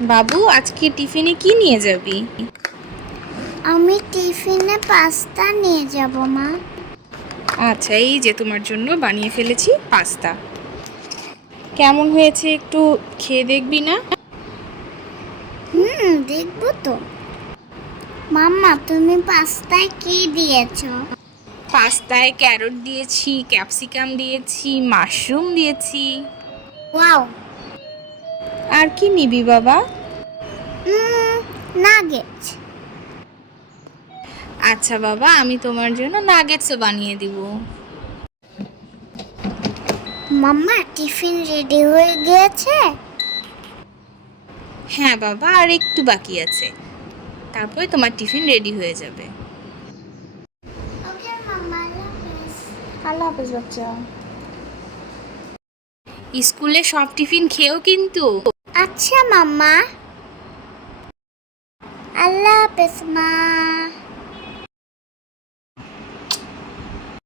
বাবু, আজকে টিফিনে কি নিয়ে যাবি? আমি টিফিনে পাস্তা নিয়ে যাব মা। আচ্ছা, এই যে তোমার জন্য বানিয়ে ফেলেছি পাস্তা। কেমন হয়েছে একটু খেয়ে দেখবি না? দেখবো তো। মাম্মা, তুমি পাস্তায় কি দিয়েছো? পাস্তায় ক্যারট দিয়েছি, ক্যাপসিকাম দিয়েছি, মাশরুম দিয়েছি। ওয়াও। আর কি নিবি বাবা? নাগেট। আচ্ছা বাবা, আমি তোমার জন্য নাগেটসও বানিয়ে দিব। মাম্মা, টিফিন রেডি হয়ে গিয়েছে? হ্যাঁ বাবা, আর একটু বাকি আছে, তারপরে তোমার টিফিন রেডি হয়ে যাবে। ওকে মাম্মা, আল্লাহ হাফেজ। আল্লাহ হাফেজ বাচ্চা। স্কুলে সব টিফিন খেয়েও কিন্তু। আচ্ছা মাম্মা, আল্লাহ হাফেজ মা।